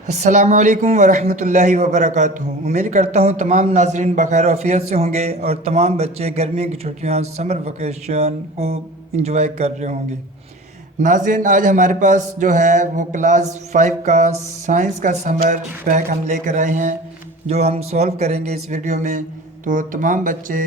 अस्सलामुअलैकुम वरहमतुल्लाहि वबरकातुहू। उम्मीद करता हूँ तमाम नाजरीन बखैर आफियत से होंगे और तमाम बच्चे गर्मी की छुट्टियाँ समर वेकेशन को इंजॉय कर रहे होंगे। नाजरीन, आज हमारे पास जो है वो क्लास 5 का साइंस का समर पैक हम लेकर आए हैं, जो हम सॉल्व करेंगे इस वीडियो में। तो तमाम बच्चे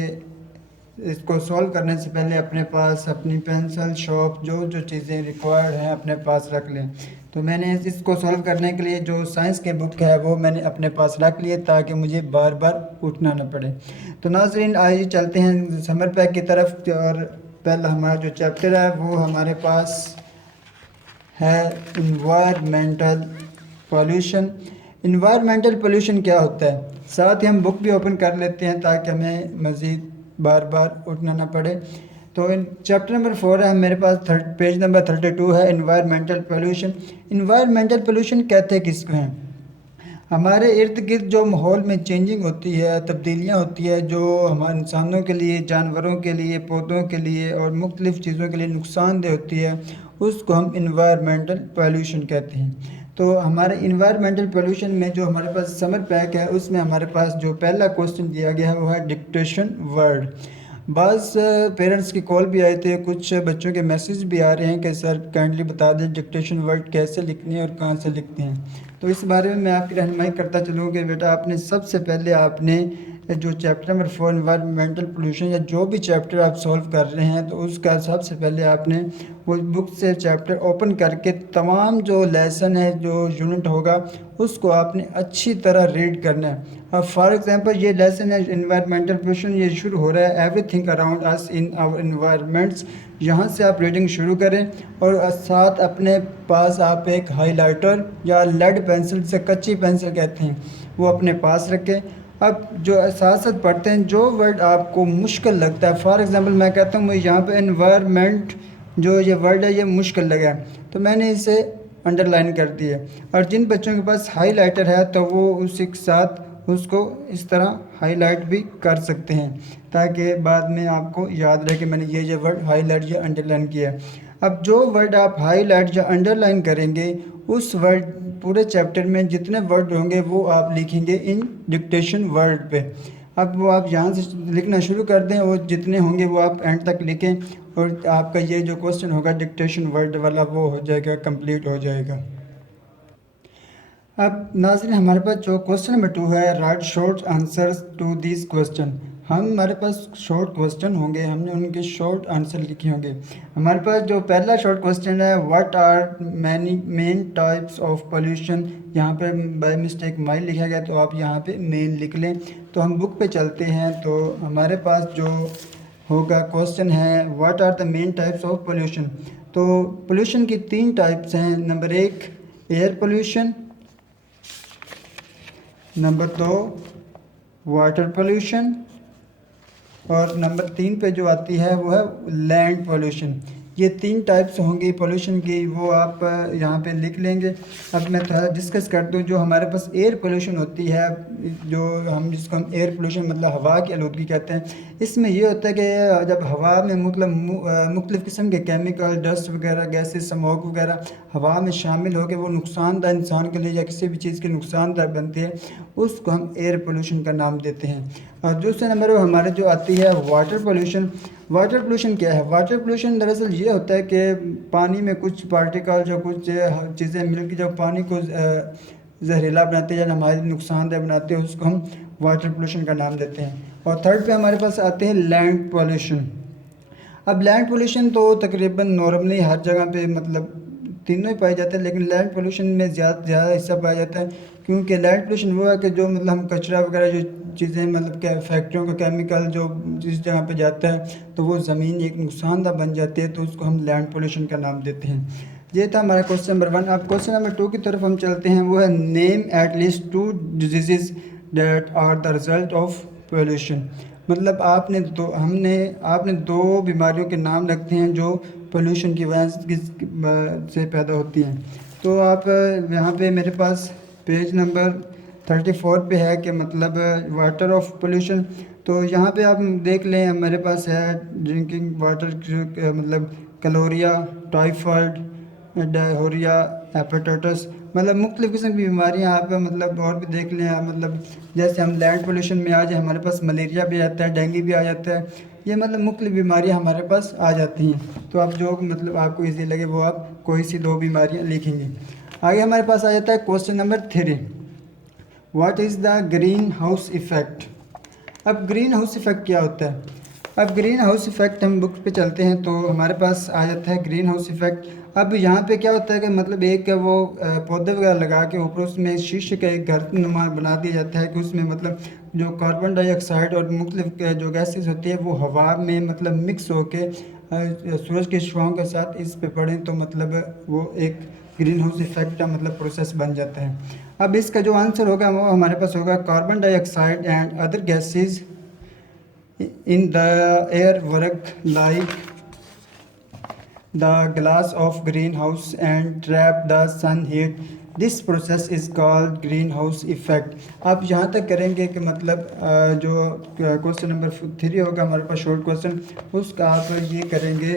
इसको सॉल्व करने से पहले अपने पास अपनी पेंसिल शॉर्प जो जो चीज़ें रिक्वायर्ड हैं अपने पास रख लें। तो मैंने इसको सॉल्व करने के लिए जो साइंस के बुक है वो मैंने अपने पास रख लिए ताकि मुझे बार बार उठना न पड़े। तो नाजरीन, आइए चलते हैं समर पैक की तरफ। और पहला हमारा जो चैप्टर है वो हमारे पास है इन्वायरमेंटल पॉल्यूशन। इन्वायरमेंटल पोल्यूशन क्या होता है, साथ ही हम बुक भी ओपन कर लेते हैं ताकि हमें मज़ीद बार बार उठना ना पड़े। तो इन चैप्टर नंबर 4 है मेरे पास, पेज नंबर 32 है इन्वायरमेंटल पोल्यूशन। इन्वायरमेंटल पोल्यूशन कहते हैं किसको हैं? हमारे इर्द गिर्द जो माहौल में चेंजिंग होती है, तब्दीलियाँ होती है, जो हमारे इंसानों के लिए, जानवरों के लिए, पौधों के लिए और मुख्तलिफ़ चीज़ों के लिए नुकसानदेह होती है, उसको हम इन्वायरमेंटल पोल्यूशन कहते हैं। तो हमारे इन्वायरमेंटल पोल्यूशन में जो हमारे पास समर पैक है उसमें हमारे पास जो पहला क्वेश्चन दिया गया है वो है डिक्टेशन वर्ड। बस पेरेंट्स की कॉल भी आए थे, कुछ बच्चों के मैसेज भी आ रहे हैं कि सर काइंडली बता दें डिक्टेशन वर्ड कैसे लिखनी है और कहाँ से लिखते हैं। तो इस बारे में मैं आपकी रहनुमाई करता चलूँ कि बेटा आपने सबसे पहले आपने जो चैप्टर नंबर 4 इन्वायरमेंटल पोल्यूशन या जो भी चैप्टर आप सॉल्व कर रहे हैं तो उसका सबसे पहले आपने वो बुक से चैप्टर ओपन करके तमाम जो लेसन है, जो यूनिट होगा, उसको आपने अच्छी तरह रीड करना है। अब फॉर एग्जांपल ये लेसन है इन्वायरमेंटल पोल्यूशन, ये शुरू हो रहा है everything around us in our environments. यहाँ से आप रीडिंग शुरू करें और साथ अपने पास आप एक हाइलाइटर या लेड पेंसिल, जिसे कच्ची पेंसिल कहते हैं, वो अपने पास रखें। अब जो साथ साथ पढ़ते हैं, जो वर्ड आपको मुश्किल लगता है, फॉर एग्जांपल मैं कहता हूँ मुझे यहाँ पे एनवायरनमेंट जो ये वर्ड है ये मुश्किल लगा है तो मैंने इसे अंडरलाइन कर दिया। और जिन बच्चों के पास हाइलाइटर है तो वो उसी के साथ उसको इस तरह हाईलाइट भी कर सकते हैं ताकि बाद में आपको याद रहे कि मैंने ये वर्ड हाईलाइट या अंडरलाइन किया है। अब जो वर्ड आप हाईलाइट या अंडरलाइन करेंगे, उस वर्ड पूरे चैप्टर में जितने वर्ड होंगे वो आप लिखेंगे इन डिक्टेशन वर्ड पे। अब वो आप यहाँ से लिखना शुरू कर दें और जितने होंगे वो आप एंड तक लिखें और आपका ये जो क्वेश्चन होगा डिक्टेशन वर्ड वाला वो हो जाएगा, कंप्लीट हो जाएगा। अब नाज़रीन, हमारे पास जो क्वेश्चन नंबर 2 है, right short answers to this question. हमारे पास शॉर्ट क्वेश्चन होंगे, हमने उनके शॉर्ट आंसर लिखे होंगे। हमारे पास जो पहला शॉर्ट क्वेश्चन है, what are many main types of pollution. यहाँ पे बाय मिस्टेक माइल लिखा गया तो आप यहाँ पे मेन लिख लें। तो हम बुक पे चलते हैं तो हमारे पास जो होगा क्वेश्चन है, what are the main types of pollution. तो पोल्यूशन की 3 टाइप्स हैं। Number 1 air pollution, number 2 water pollution और नंबर 3 पे जो आती है वो है लैंड पोल्यूशन। ये 3 टाइप्स होंगी पोल्यूशन की, वो आप यहाँ पे लिख लेंगे। अब मैं थोड़ा डिस्कस कर दूँ। जो हमारे पास एयर पोल्यूशन होती है, जो हम जिसको हम एयर पोल्यूशन मतलब हवा की आलूदगी कहते हैं, इसमें ये होता है कि जब हवा में मतलब मुख्तलिफ़ किस्म के केमिकल, डस्ट वगैरह, गैसेस, स्मोक वगैरह हवा में शामिल हो के वो नुकसानदाह इंसान के लिए या किसी भी चीज़ की नुकसानदाह बनती है, उसको हम एयर पोल्यूशन का नाम देते हैं। और दूसरे नंबर पर हमारे जो आती है वाटर पोल्यूशन। वाटर पोल्यूशन क्या है? वाटर पोल्यूशन दरअसल ये होता है कि पानी में कुछ पार्टिकल, जो कुछ चीज़ें मिलकर जो पानी को जहरीला बनाते हैं या हमारे नुकसानदेह बनाते हैं, उसको हम वाटर पोल्यूशन का नाम देते हैं। और थर्ड पे हमारे पास आते हैं लैंड पोल्यूशन। अब लैंड पोल्यूशन तो तकरीबन नॉर्मली हर जगह पे मतलब तीनों ही पाए जाते हैं, लेकिन लैंड पोल्यूशन में ज़्यादा हिस्सा पाया जाता है, क्योंकि लैंड पोल्यूशन वो है कि जो मतलब हम कचरा वगैरह जो चीज़ें मतलब क्या फैक्ट्रियों का केमिकल जो जिस जगह पे जाता है तो वो ज़मीन एक नुकसानदा बन जाती है, तो उसको हम लैंड पोल्यूशन का नाम देते हैं। ये था हमारा क्वेश्चन नंबर 1। अब क्वेश्चन नंबर 2 की तरफ हम चलते हैं। वो है name at least 2 diseases that are the result of pollution. मतलब आपने दो बीमारियों के नाम रखते हैं जो पोल्यूशन की वजह से पैदा होती हैं। तो आप यहाँ पे मेरे पास पेज नंबर 34 पे है कि मतलब वाटर ऑफ पोल्यूशन। तो यहाँ पे आप देख लें, मेरे पास है ड्रिंकिंग वाटर मतलब कलोरिया, टाइफाइड, डायरिया, हेपेटाइटिस। मतलब मुख्तलिफ़ किस्म की बीमारियाँ आप मतलब और भी देख लें मतलब जैसे हम लैंड पोल्यूशन में आ जाए हमारे पास मलेरिया भी आता है, डेंगू भी आ जाता है, ये मतलब मुख्तलिफ़ बीमारियाँ हमारे पास आ जाती हैं। तो आप जो मतलब आपको ईजी लगे वो आप कोई सी 2 बीमारियाँ लिखेंगे। आगे हमारे पास आ जाता है question number 3, what is the green house effect. अब ग्रीन हाउस इफ़ेक्ट क्या होता है? अब ग्रीन हाउस इफ़ेक्ट हम बुक पे चलते हैं तो हमारे पास आ जाता है ग्रीन हाउस इफ़ेक्ट। अब यहाँ पे क्या होता है कि मतलब एक वो पौधे वगैरह लगा के ऊपर उसमें शीशे का एक घर नुमा बना दिया जाता है कि उसमें मतलब जो कार्बन डाइऑक्साइड और मुख्तलिफ जो गैसेस होती है वो हवा में मतलब मिक्स होके सूरज की शुआओं के साथ इस पे पड़ें तो मतलब वो एक ग्रीन हाउस इफ़ेक्ट का मतलब प्रोसेस बन जाता है। अब इसका जो आंसर होगा वो हमारे पास होगा carbon dioxide and other gases in the air work like the glass of greenhouse and trap the sun heat. This process is called greenhouse effect. आप यहाँ तक करेंगे कि मतलब जो क्वेश्चन नंबर 3 होगा हमारे पास शॉर्ट क्वेश्चन, उसका आप ये करेंगे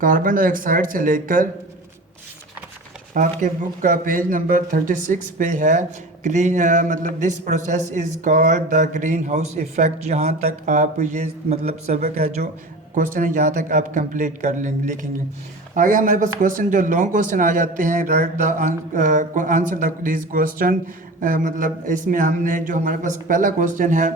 कार्बन डाइऑक्साइड से लेकर आपके बुक का पेज नंबर 36 पे है ग्रीन मतलब this process is called the green house effect. जहाँ तक आप ये मतलब सबक है जो क्वेश्चन है यहाँ तक आप कंप्लीट कर लेंगे लिखेंगे। आगे हमारे पास क्वेश्चन जो लॉन्ग क्वेश्चन आ जाते हैं, right the answer the this question. मतलब इसमें हमने जो हमारे पास पहला क्वेश्चन है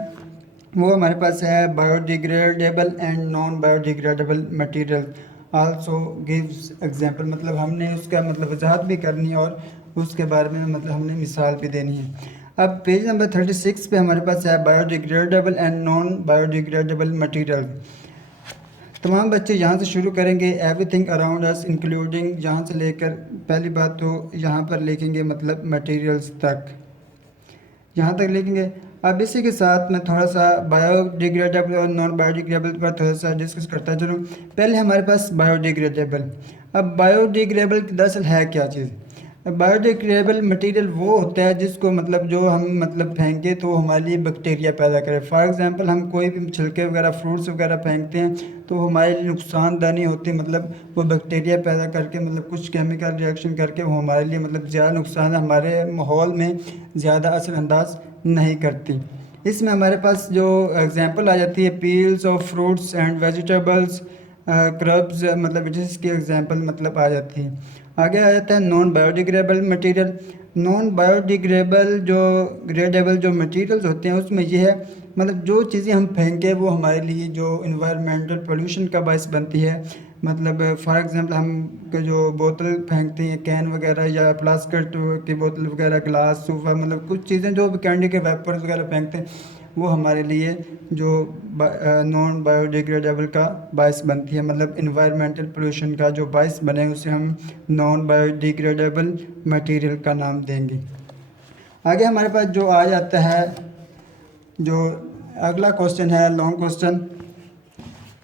वो हमारे पास है biodegradable and non biodegradable material also gives example. मतलब हमने उसका मतलब वजाहत भी करनी है और उसके बारे में मतलब हमने मिसाल भी देनी है। अब पेज नंबर 36 पे हमारे पास है biodegradable and non biodegradable material. तमाम बच्चे यहाँ से शुरू करेंगे एवरीथिंग अराउंड अस इंक्लूडिंग, यहाँ से लेकर पहली बात तो यहाँ पर लिखेंगे मतलब मटेरियल्स तक, यहाँ तक लिखेंगे। अब इसी के साथ मैं थोड़ा सा बायोडिग्रेडेबल और नॉन बायोडिग्रेडेबल पर थोड़ा सा डिस्कस करता चलूँ। पहले हमारे पास बायोडिग्रेडेबल। अब बायोडिग्रेडेबल दरअसल है क्या चीज़? बायोडिग्रेडेबल मटेरियल वो होता है जिसको मतलब जो हम मतलब फेंके तो वो हमारे लिए बैक्टीरिया पैदा करे। फॉर एग्जांपल हम कोई भी छिलके वगैरह फ्रूट्स वगैरह फेंकते हैं तो वो हमारे लिए नुकसानदायक नहीं होती, मतलब वो बैक्टीरिया पैदा करके मतलब कुछ केमिकल रिएक्शन करके वो हमारे लिए मतलब ज़्यादा नुकसान हमारे माहौल में ज़्यादा असरअंदाज नहीं करती। इसमें हमारे पास जो एग्जांपल आ जाती है peels of fruits and vegetables, crumbs, मतलब इसकी एग्जांपल मतलब आ जाती है। आगे आ जाता है non biodegradable material. Non biodegradable जो ग्रेडेबल जो मटेरियल्स होते हैं उसमें ये है मतलब जो चीज़ें हम फेंकें वो हमारे लिए जो इन्वायरमेंटल पोल्यूशन का बायस बनती है। मतलब फॉर एग्जांपल हम जो बोतल फेंकते हैं कैन वगैरह या प्लास्टिक की बोतल वगैरह, ग्लास, सूफा, मतलब कुछ चीज़ें जो कैंडी के वेपर्स वगैरह फेंकते हैं वो हमारे लिए जो नॉन बायोडिग्रेडेबल का बायस बनती है। मतलब इन्वायरमेंटल पोल्यूशन का जो बायस बने उसे हम नॉन बायोडिग्रेडेबल मटेरियल का नाम देंगे। आगे हमारे पास जो आ जाता है जो अगला क्वेश्चन है long question,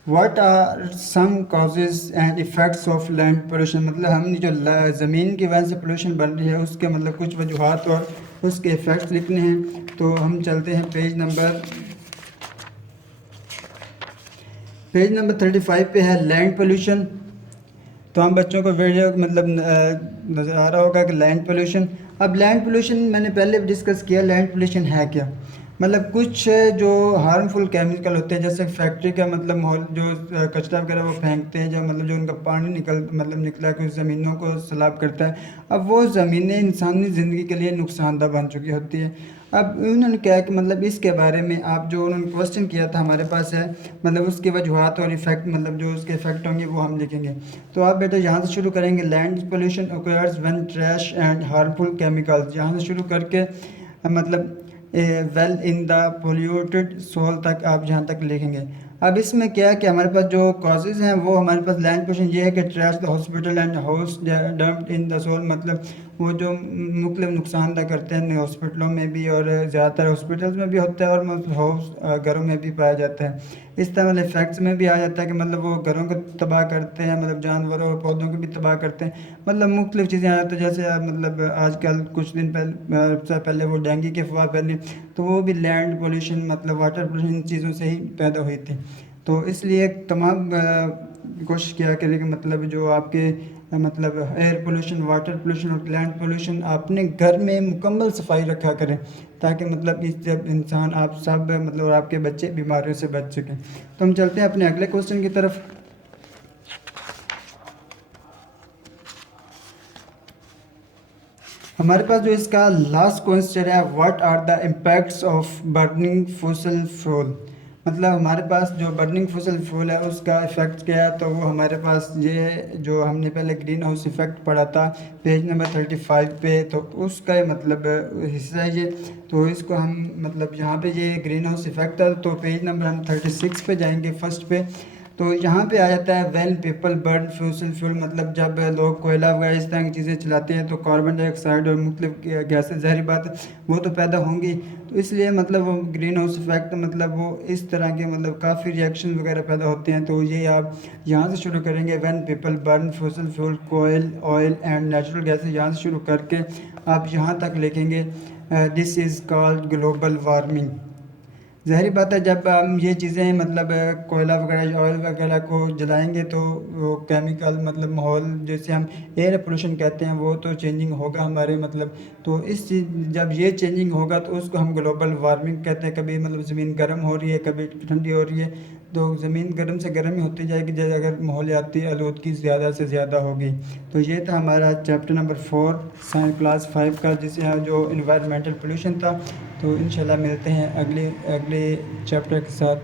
what are some causes and effects of land pollution. मतलब हमने जो ज़मीन की वजह से पोल्यूशन बन रही है उसके मतलब कुछ वजूहत और उसके इफ़ेक्ट्स लिखने हैं। तो हम चलते हैं पेज नंबर 35 पे है लैंड पोल्यूशन। तो हम बच्चों को वीडियो मतलब नज़र आ रहा होगा कि लैंड पोल्यूशन। अब लैंड पोल्यूशन मैंने पहले भी डिस्कस किया, लैंड पोल्यूशन है क्या। मतलब कुछ जो हार्मफुल केमिकल होते हैं जैसे फैक्ट्री का मतलब माहौल जो कचरा वगैरह वो फेंकते हैं, जो मतलब जो उनका पानी निकला कि ज़मीनों को सैलाब करता है। अब वो ज़मीनें इंसानी ज़िंदगी के लिए नुकसानदा बन चुकी होती है। अब उन्होंने क्या है कि मतलब इसके बारे में आप जो उन्होंने क्वेश्चन किया था हमारे पास है मतलब उसकी वजूहत और इफ़ेक्ट, मतलब जो उसके इफ़ेक्ट होंगे वो हम लिखेंगे। तो आप बेटा यहाँ से शुरू करेंगे land pollution occurs when trash and harmful chemicals, यहाँ से शुरू करके मतलब well in the polluted soil तक आप जहाँ तक लिखेंगे। अब इसमें क्या है कि हमारे पास जो कॉजेज़ हैं वो हमारे पास लैंड पोल्यूशन ये है कि trash the hospital and house dumped in the soil, मतलब वो जो मुख्तलिफ नुकसानदा करते हैं हॉस्पिटलों में भी और ज़्यादातर हॉस्पिटल्स में भी होता है और हाउस घरों में भी पाया जाता है। इस तरह मतलब इफेक्ट्स में भी आ जाता है कि मतलब वो घरों को तबाह करते हैं, मतलब जानवरों और पौधों को भी तबाह करते हैं। मतलब मुख्तलिफ चीज़ें आ जाती हैं जैसे मतलब आजकल कुछ दिन पहले वो डेंगू की अफवाह फैली तो वो भी लैंड पोल्यूशन मतलब वाटर पोल्यूशन इन चीज़ों से ही पैदा हुई थी। तो इसलिए तमाम कोशिश किया करें कि मतलब जो आपके मतलब एयर पोल्यूशन, वाटर पोल्यूशन और लैंड पोल्यूशन, अपने घर में मुकम्मल सफाई रखा करें, ताकि मतलब इस जब इंसान आप सब मतलब और आपके बच्चे बीमारियों से बच सकें। तो हम चलते हैं अपने अगले क्वेश्चन की तरफ। हमारे पास जो इसका लास्ट क्वेश्चन है, what are the impacts of burning fossil fuel. मतलब हमारे पास जो बर्निंग फॉसिल फ्यूल है उसका इफ़ेक्ट क्या है, तो वो हमारे पास ये है जो हमने पहले ग्रीन हाउस इफ़ेक्ट पढ़ा था पेज नंबर 35 पे, तो उसका मतलब हिस्सा है ये। तो इसको हम मतलब यहाँ पे ये ग्रीन हाउस इफ़ेक्ट था, तो पेज नंबर हम 36 पे जाएंगे फर्स्ट पे। तो यहाँ पे आ जाता है when people burn fossil fuel, मतलब जब लोग कोयला वगैरह इस तरह की चीज़ें चलाते हैं तो कार्बन डाइऑक्साइड और मुख्तलिफ गैसें, ज़ाहिर बात है वो तो पैदा होंगी। तो इसलिए मतलब वो ग्रीन हाउस इफेक्ट मतलब वो इस तरह के मतलब काफ़ी रिएक्शन वगैरह पैदा होते हैं। तो ये आप यहाँ से शुरू करेंगे, when people burn fossil fuel coal oil and natural gases, यहाँ से शुरू करके आप यहाँ तक लिखेंगे this is called global warming. ज़ाहिर बात है जब हम ये चीज़ें मतलब कोयला वगैरह ऑयल वगैरह को जलाएंगे तो वो केमिकल मतलब माहौल जैसे हम एयर पोल्यूशन कहते हैं वो तो चेंजिंग होगा हमारे मतलब। तो इस चीज़ जब ये चेंजिंग होगा तो उसको हम ग्लोबल वार्मिंग कहते हैं। कभी मतलब ज़मीन गर्म हो रही है, कभी ठंडी हो रही है, तो ज़मीन गर्म से गर्म ही होती जाएगी जैसे अगर माहौलियाती आलूदगी ज़्यादा से ज़्यादा होगी। तो ये था हमारा चैप्टर नंबर 4 साइंस क्लास 5 का, जिसे जो इन्वायरमेंटल पोल्यूशन था। तो इंशाल्लाह मिलते हैं अगले अगले चैप्टर के साथ।